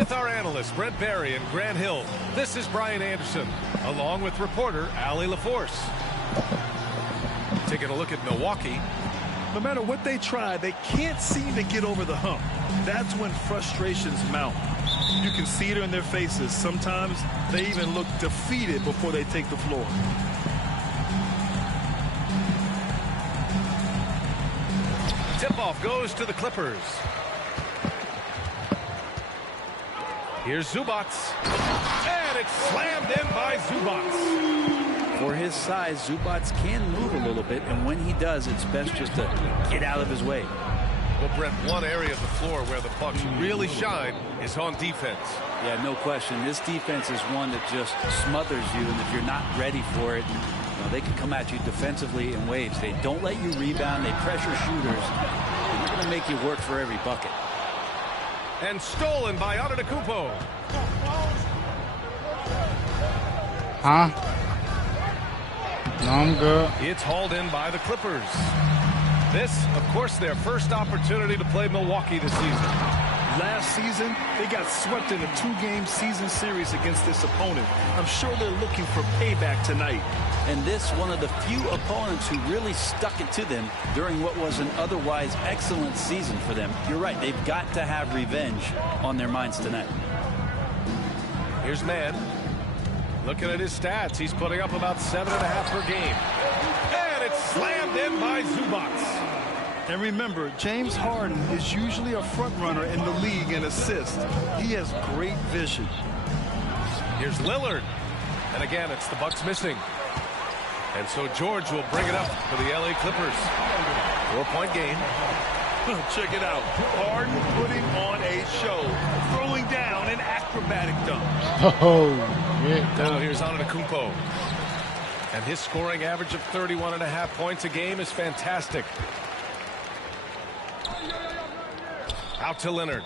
With our analysts Brent Barry and Grant Hill, this is Brian Anderson, along with reporter Allie LaForce. Taking a look at Milwaukee. No matter what they try, they can't seem to get over the hump. That's when frustrations mount. You can see it in their faces. Sometimes they even look defeated before they take the floor. Tip-off goes to the Clippers. Here's Zubac. And it's slammed in by Zubac. For his size, Zubac can move a little bit, and when he does, it's best just to get out of his way. Well, Brent, one area of the floor where the Bucks really shine is on defense. Yeah, no question. This defense is one that just smothers you, and if you're not ready for it, they can come at you defensively in waves. They don't let you rebound. They pressure shooters. They're going to make you work for every bucket. And stolen by Antetokounmpo. Huh? No, I'm good. It's hauled in by the Clippers. This, of course, their first opportunity to play Milwaukee this season. Last season, they got swept in a 2-game season series against this opponent. I'm sure they're looking for payback tonight. And this, one of the few opponents who really stuck it to them during what was an otherwise excellent season for them. You're right, they've got to have revenge on their minds tonight. Here's Mann. Looking at his stats, he's putting up about 7.5 per game. And it's slammed in by Zubac. And remember, James Harden is usually a front runner in the league in assists. He has great vision. Here's Lillard. And again, it's the Bucks missing. And so George will bring it up for the LA Clippers. 4-point game. Check it out. Harden putting on a show, throwing down an acrobatic dunk. Oh, yeah. Now here's Antetokounmpo. And his scoring average of 31.5 points a game is fantastic. Out to Leonard.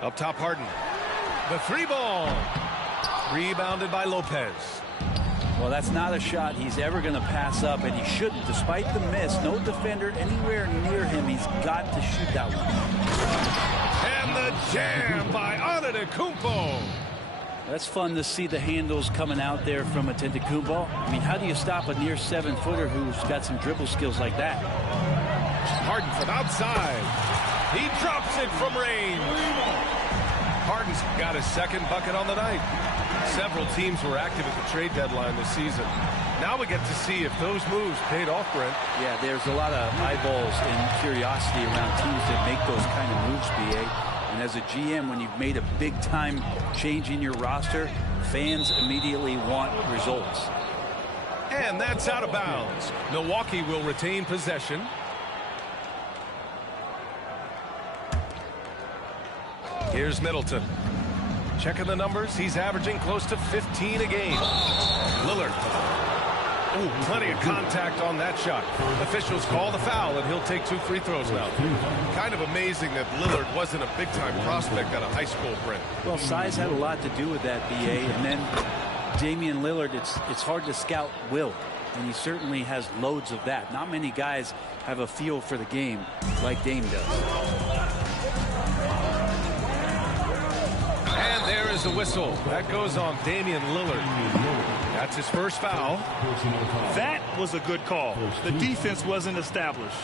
Up top, Harden. The 3-ball. Rebounded by Lopez. Well, that's not a shot he's ever going to pass up, and he shouldn't. Despite the miss, no defender anywhere near him. He's got to shoot that one. And the jam by Antetokounmpo. That's fun to see the handles coming out there from Antetokounmpo. I mean, how do you stop a near 7-footer who's got some dribble skills like that? Harden from outside. He drops it from range. Harden's got his second bucket on the night. Several teams were active at the trade deadline this season. Now we get to see if those moves paid off, Brent. Yeah, there's a lot of eyeballs and curiosity around teams that make those kind of moves, B.A. And as a GM, when you've made a big-time change in your roster, fans immediately want results. And that's out of bounds. Milwaukee will retain possession. Here's Middleton. Checking the numbers, he's averaging close to 15 a game. Lillard. Ooh, plenty of contact on that shot. Officials call the foul, and he'll take 2 free throws now. Kind of amazing that Lillard wasn't a big-time prospect out of high school, Brent. Well, size had a lot to do with that, B.A. And then Damian Lillard, it's hard to scout will, and he certainly has loads of that. Not many guys have a feel for the game like Dame does. And there is a whistle. That goes on Damian Lillard. That's his first foul. That was a good call. The defense wasn't established.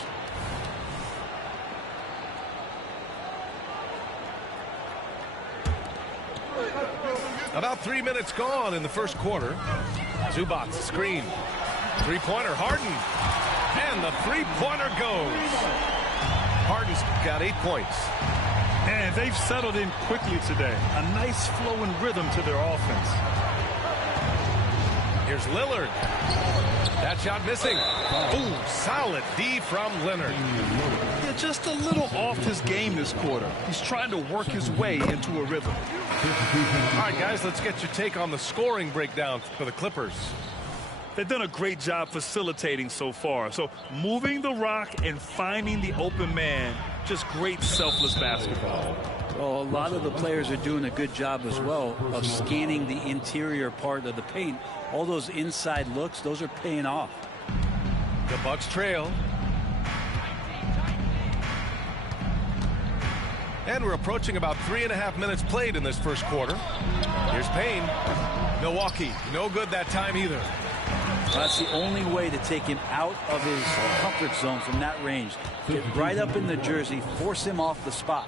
About 3 minutes gone in the first quarter. Zubac screen. 3-pointer Harden. And the 3-pointer goes. Harden's got 8 points. And they've settled in quickly today. A nice flow and rhythm to their offense. Here's Lillard. That shot missing. Ooh, solid D from Leonard. Yeah, just a little off his game this quarter. He's trying to work his way into a rhythm. All right, guys, let's get your take on the scoring breakdown for the Clippers. They've done a great job facilitating so far. So moving the rock and finding the open man, just great selfless basketball. Well, a lot of the players are doing a good job as well of scanning the interior part of the paint. All those inside looks, those are paying off. The Bucks trail. And we're approaching about 3.5 minutes played in this first quarter. Here's Payne. Milwaukee, no good that time either. That's the only way to take him out of his comfort zone from that range. Get right up in the jersey, force him off the spot.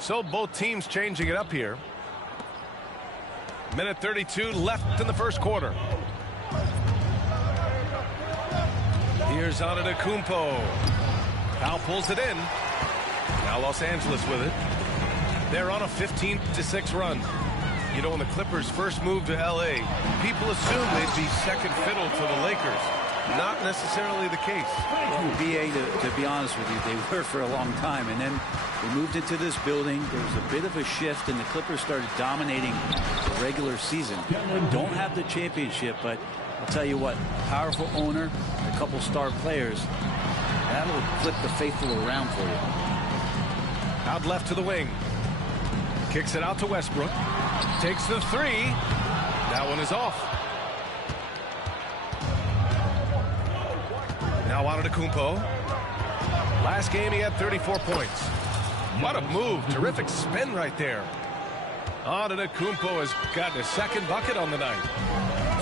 So both teams changing it up here. Minute 32 left in the first quarter. Here's Antetokounmpo. Powell pulls it in. Now Los Angeles with it. They're on a 15-6 run. You know, when the Clippers first moved to L.A., people assumed they'd be second fiddle to the Lakers. Not necessarily the case. Well, BA, to be honest with you, they were for a long time. And then they moved into this building. There was a bit of a shift, and the Clippers started dominating the regular season. They don't have the championship, but I'll tell you what, powerful owner, a couple star players, that'll flip the faithful around for you. Out left to the wing. Kicks it out to Westbrook. Takes the three. That one is off. Now Antetokounmpo. Last game he had 34 points. What a move. Terrific spin right there. Antetokounmpo has gotten his second bucket on the night.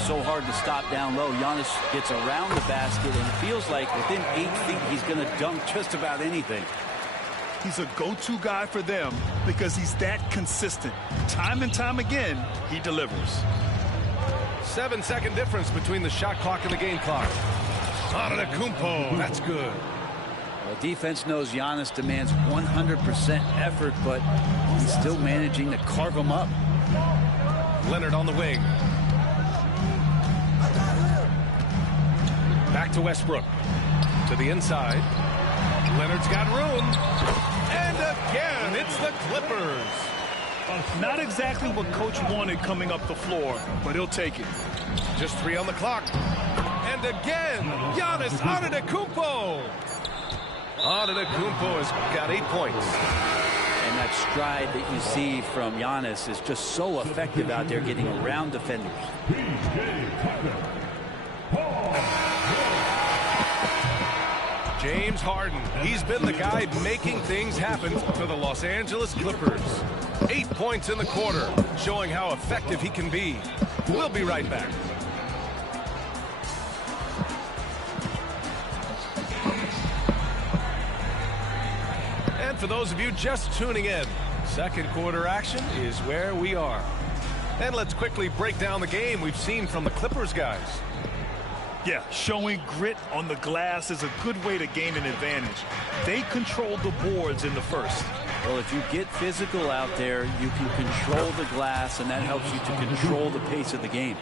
So hard to stop down low. Giannis gets around the basket, and it feels like within 8 feet he's going to dunk just about anything. He's a go-to guy for them because he's that consistent. Time and time again, he delivers. 7-second difference between the shot clock and the game clock. Antetokounmpo, that's good. Well, defense knows Giannis demands 100% effort, but he's still managing to carve him up. Leonard on the wing. Back to Westbrook. To the inside. Leonard's got room. And again, it's the Clippers. Not exactly what Coach wanted coming up the floor, but he'll take it. Just 3 on the clock. And again, Giannis Antetokounmpo. Antetokounmpo has got 8 points. And that stride that you see from Giannis is just so effective out there getting around defenders. James Harden, he's been the guy making things happen for the Los Angeles Clippers. 8 points in the quarter, showing how effective he can be. We'll be right back. And for those of you just tuning in, second quarter action is where we are. And let's quickly break down the game we've seen from the Clippers guys. Yeah, showing grit on the glass is a good way to gain an advantage. They controlled the boards in the first. Well, if you get physical out there, you can control the glass, and that helps you to control the pace of the game.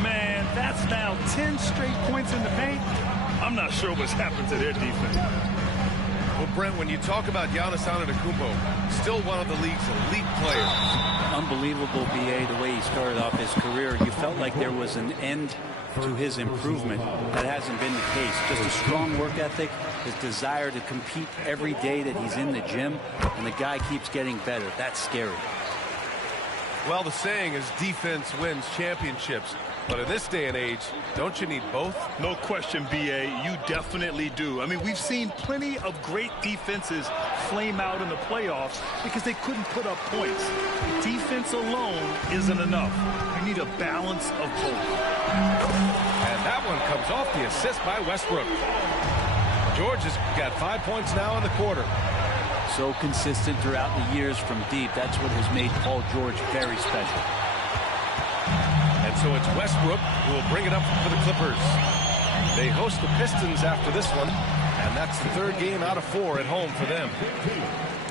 Man, that's now 10 straight points in the paint. I'm not sure what's happened to their defense. Well, Brent, when you talk about Giannis Antetokounmpo, still one of the league's elite players. Unbelievable, BA, the way he started off his career. You felt like there was an end to his improvement. That hasn't been the case. Just a strong work ethic, his desire to compete every day that he's in the gym, and the guy keeps getting better. That's scary. Well, the saying is defense wins championships. But in this day and age, don't you need both? No question, B.A., you definitely do. I mean, we've seen plenty of great defenses flame out in the playoffs because they couldn't put up points. Defense alone isn't enough. You need a balance of both. And that one comes off the assist by Westbrook. George has got 5 points now in the quarter. So consistent throughout the years from deep. That's what has made Paul George very special. And so it's Westbrook who will bring it up for the Clippers. They host the Pistons after this one, and that's the third game out of 4 at home for them.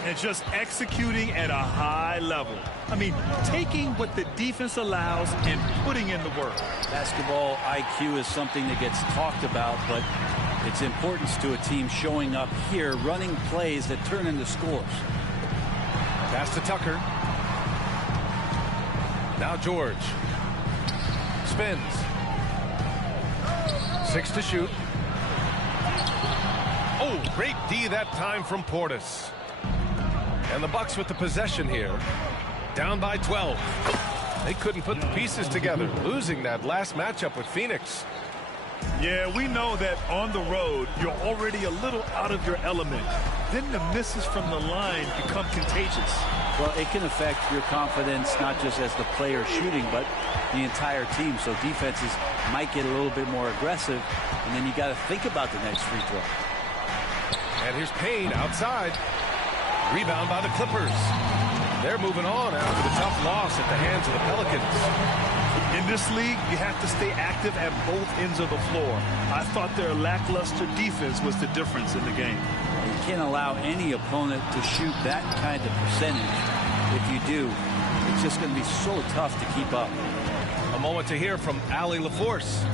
And just executing at a high level. I mean, taking what the defense allows and putting in the work. Basketball IQ is something that gets talked about, but its importance to a team showing up here, running plays that turn into scores. Pass to Tucker. Now George. Spins. 6 to shoot. Oh, great D that time from Portis. And the Bucks with the possession here. Down by 12. They couldn't put the pieces together, losing that last matchup with Phoenix. Yeah, we know that on the road, you're already a little out of your element. Then the misses from the line become contagious. Well, it can affect your confidence, not just as the player shooting, but the entire team. So defenses might get a little bit more aggressive, and then you got to think about the next free throw. And here's Payne outside. Rebound by the Clippers. They're moving on after the tough loss at the hands of the Pelicans. In this league, you have to stay active at both ends of the floor. I thought their lackluster defense was the difference in the game. You can't allow any opponent to shoot that kind of percentage. If you do, it's just going to be so tough to keep up. A moment to hear from Allie LaForce.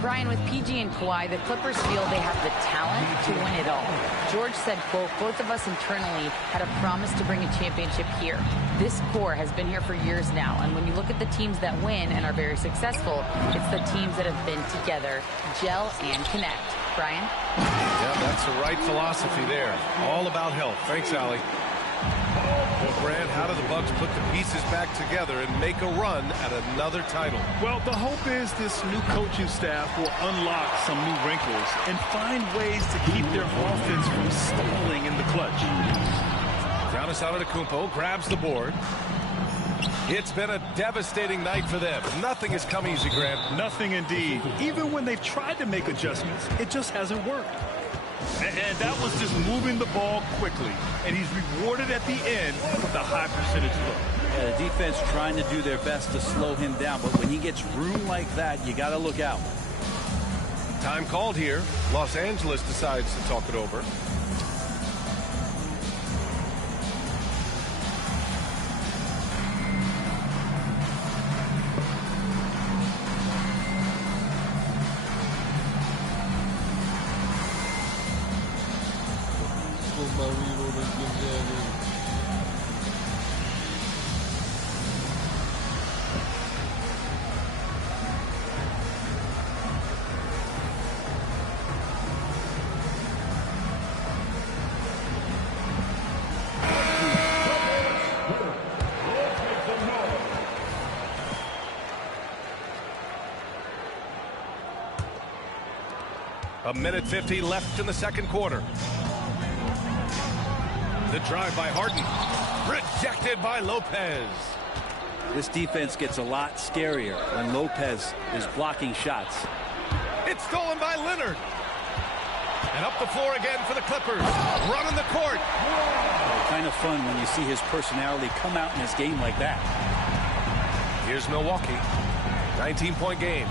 Brian, with PG and Kawhi, the Clippers feel they have the talent to win it all. George said, quote, both of us internally had a promise to bring a championship here. This core has been here for years now, and when you look at the teams that win and are very successful, it's the teams that have been together, gel and connect. Brian? Yeah, that's the right philosophy there. All about health. Thanks, Allie. Well, Brand, how do the Bucks put the pieces back together and make a run at another title? Well, the hope is this new coaching staff will unlock some new wrinkles and find ways to keep their offense from stalling in the clutch. Giannis Antetokounmpo grabs the board. It's been a devastating night for them. Nothing has come easy, Grant. Nothing indeed. Even when they've tried to make adjustments, it just hasn't worked. And that was just moving the ball quickly. And he's rewarded at the end with a high percentage look. Yeah, the defense trying to do their best to slow him down, but when he gets room like that, you got to look out. Time called here. Los Angeles decides to talk it over. A minute 50 left in the second quarter. The drive by Harden. Rejected by Lopez. This defense gets a lot scarier when Lopez is blocking shots. It's stolen by Leonard. And up the floor again for the Clippers. Running the court. Kind of fun when you see his personality come out in his game like that. Here's Milwaukee. 19-point game.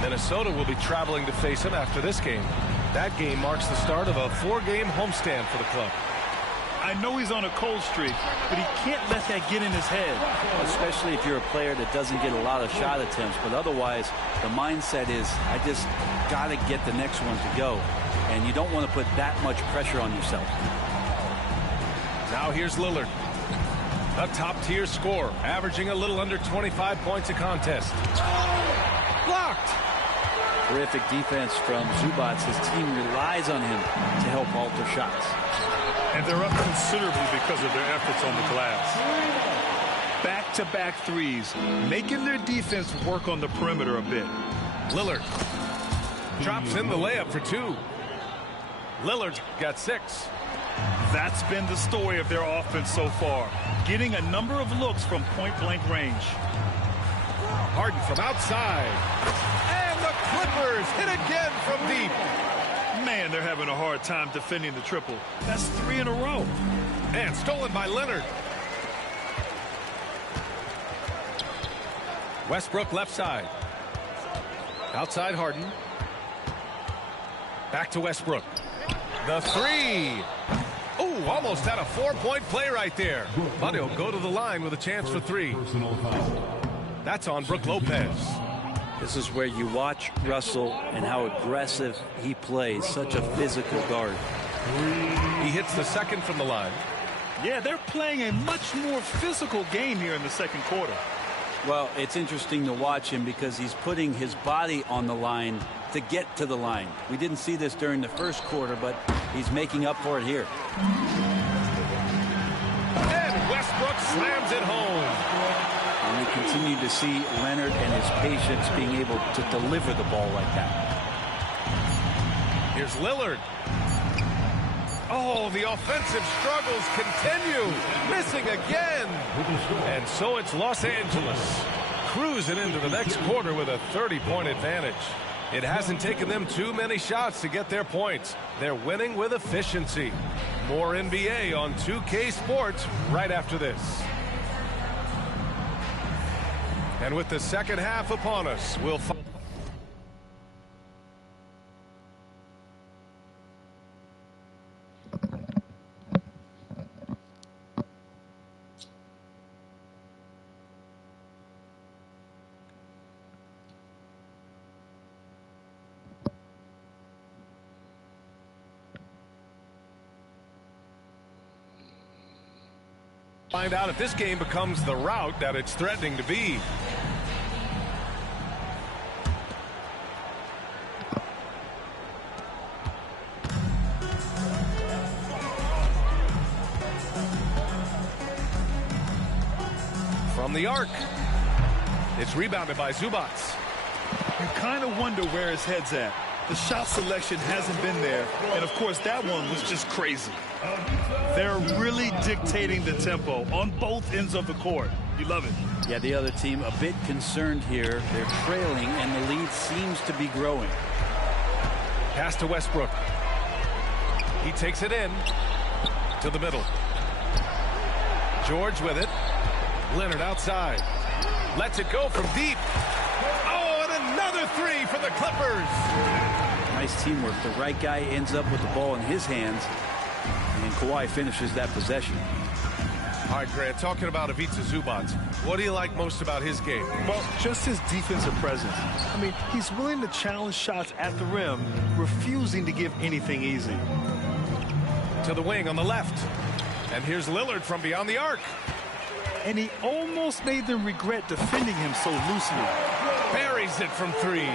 Minnesota will be traveling to face him after this game. That game marks the start of a 4-game homestand for the club. I know he's on a cold streak, but he can't let that get in his head. Especially if you're a player that doesn't get a lot of shot attempts. But otherwise, the mindset is, I just got to get the next one to go. And you don't want to put that much pressure on yourself. Now here's Lillard. A top-tier scorer, averaging a little under 25 points a contest. Blocked. Terrific defense from Zubac. His team relies on him to help alter shots. And they're up considerably because of their efforts on the glass. Back-to-back threes, making their defense work on the perimeter a bit. Lillard drops in the layup for 2. Lillard got 6. That's been the story of their offense so far, getting a number of looks from point-blank range. Harden from outside. And the Clippers hit again from deep. Man, they're having a hard time defending the triple. That's 3 in a row. And stolen by Leonard. Westbrook left side. Outside Harden. Back to Westbrook. The 3. Oh, almost had a 4-point play right there. But he'll go to the line with a chance for 3. That's on Brook Lopez. This is where you watch Russell and how aggressive he plays. Such a physical guard. He hits the second from the line. Yeah, they're playing a much more physical game here in the second quarter. Well, it's interesting to watch him because he's putting his body on the line to get to the line. We didn't see this during the first quarter, but he's making up for it here. And Westbrook slams it home. And we continue to see Leonard and his patience being able to deliver the ball like that. Here's Lillard. Oh, the offensive struggles continue. Missing again. And so it's Los Angeles cruising into the next quarter with a 30-point advantage. It hasn't taken them too many shots to get their points. They're winning with efficiency. More NBA on 2K Sports right after this. And with the second half upon us, we'll find out if this game becomes the route that it's threatening to be. From the arc. It's rebounded by Zubac. You kind of wonder where his head's at. The shot selection hasn't been there, and of course that one was just crazy. They're really dictating the tempo on both ends of the court. You love it. Yeah, the other team a bit concerned here. They're trailing, and the lead seems to be growing. Pass to Westbrook. He takes it in to the middle. George with it. Leonard outside. Lets it go from deep. Oh, and another three for the Clippers. Nice teamwork. The right guy ends up with the ball in his hands, and Kawhi finishes that possession. All right, Grant, talking about Ivica Zubac, what do you like most about his game? Well, just his defensive presence. I mean, he's willing to challenge shots at the rim, refusing to give anything easy. To the wing on the left. And here's Lillard from beyond the arc. And he almost made them regret defending him so loosely. Buries it from three.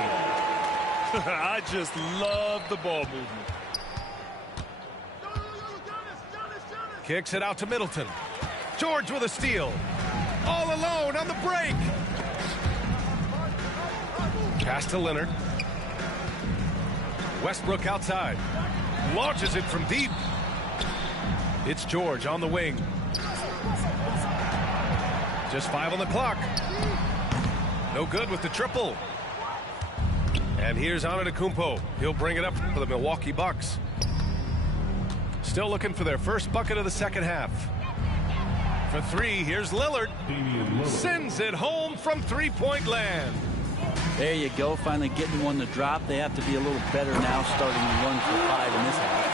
I just love the ball movement. Kicks it out to Middleton. George with a steal. All alone on the break. Pass to Leonard. Westbrook outside. Launches it from deep. It's George on the wing. Just 5 on the clock. No good with the triple. And here's Antetokounmpo. He'll bring it up for the Milwaukee Bucks. Still looking for their first bucket of the second half. For three, here's Lillard. Sends it home from three-point land. There you go. Finally getting one to drop. They have to be a little better now, starting to run for 5 in this half.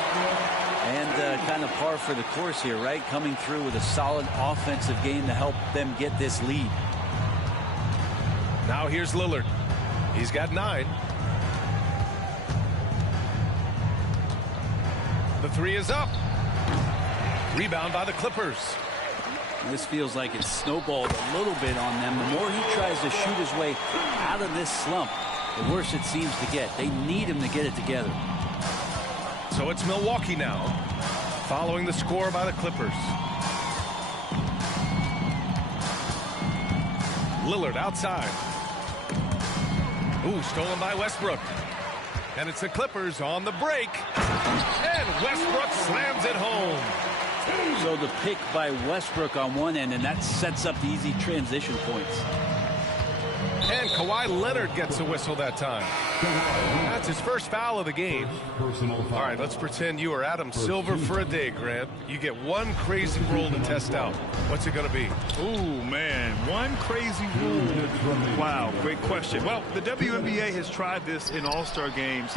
And kind of par for the course here, right? Coming through with a solid offensive game to help them get this lead. Now here's Lillard. He's got 9. The three is up. Rebound by the Clippers. This feels like it's snowballed a little bit on them. The more he tries to shoot his way out of this slump, the worse it seems to get. They need him to get it together. So it's Milwaukee now, following the score by the Clippers. Lillard outside. Ooh, stolen by Westbrook. And it's the Clippers on the break. And Westbrook slams it home. So the pick by Westbrook on one end, and that sets up the easy transition points. And Kawhi Leonard gets a whistle that time. That's his first foul of the game. All right, let's pretend you are Adam Silver for a day, Grant. You get one crazy rule to test out. What's it going to be? Ooh, man, one crazy rule. Wow, great question. Well, the WNBA has tried this in all-star games.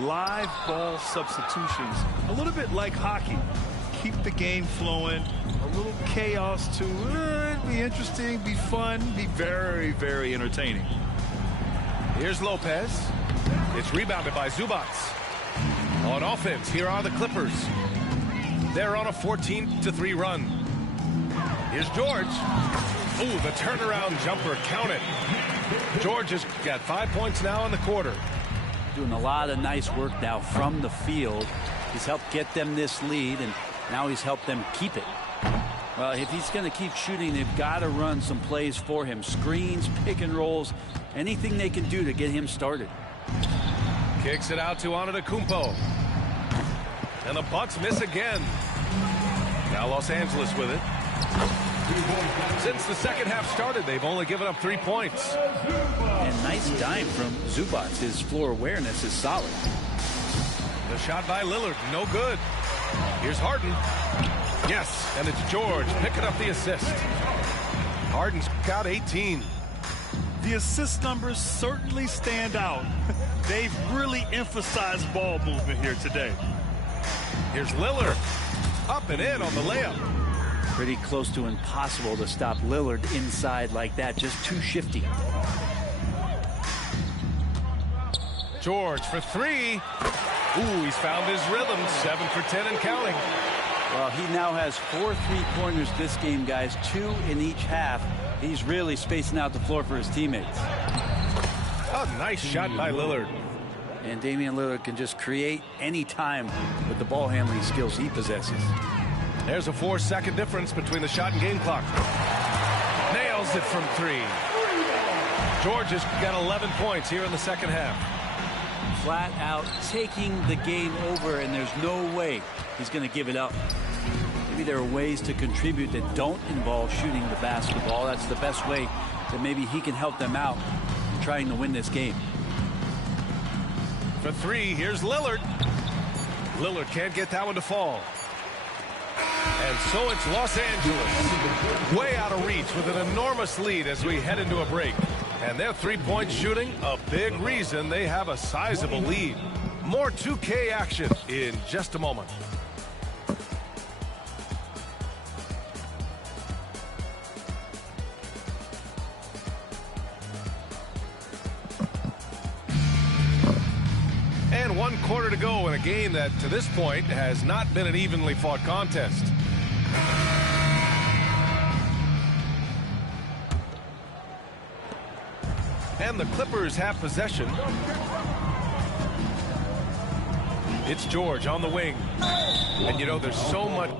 Live ball substitutions, a little bit like hockey. Keep the game flowing, a little chaos to be interesting, be fun, be very, very entertaining. Here's Lopez. It's rebounded by Zubac. On offense, here are the Clippers. They're on a 14-3 run. Here's George. Ooh, the turnaround jumper, count it. George has got 5 points now in the quarter. Doing a lot of nice work now from the field. He's helped get them this lead, and now he's helped them keep it. Well, if he's going to keep shooting, they've got to run some plays for him. Screens, pick and rolls, anything they can do to get him started. Kicks it out to Antetokounmpo. And the Bucks miss again. Now Los Angeles with it. Since the second half started, they've only given up 3 points. And nice dime from Zubac. His floor awareness is solid. The shot by Lillard, no good. Here's Harden. Yes, and it's George picking up the assist. Harden's got 18. The assist numbers certainly stand out. They've really emphasized ball movement here today. Here's Lillard. Up and in on the layup. Pretty close to impossible to stop Lillard inside like that. Just too shifty. George for 3. Ooh, he's found his rhythm. 7 for 10 and counting. Well, he now has 4 3-pointers this game, guys. 2 in each half. He's really spacing out the floor for his teammates. A nice shot by Lillard. And Damian Lillard can just create any time with the ball handling skills he possesses. There's a 4-second difference between the shot and game clock. Nails it from 3. George has got 11 points here in the second half. Flat out taking the game over, and there's no way he's going to give it up. Maybe there are ways to contribute that don't involve shooting the basketball. That's the best way that maybe he can help them out in trying to win this game. For 3, here's Lillard. Lillard can't get that one to fall. And so it's Los Angeles, way out of reach with an enormous lead as we head into a break. And their 3-point shooting, a big reason they have a sizable lead. More 2K action in just a moment. And 1 quarter to go in a game that, to this point, has not been an evenly fought contest. And the Clippers have possession. It's George on the wing. And you know, there's so much.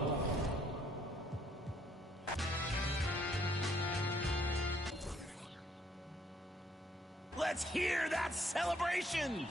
Let's hear that celebration!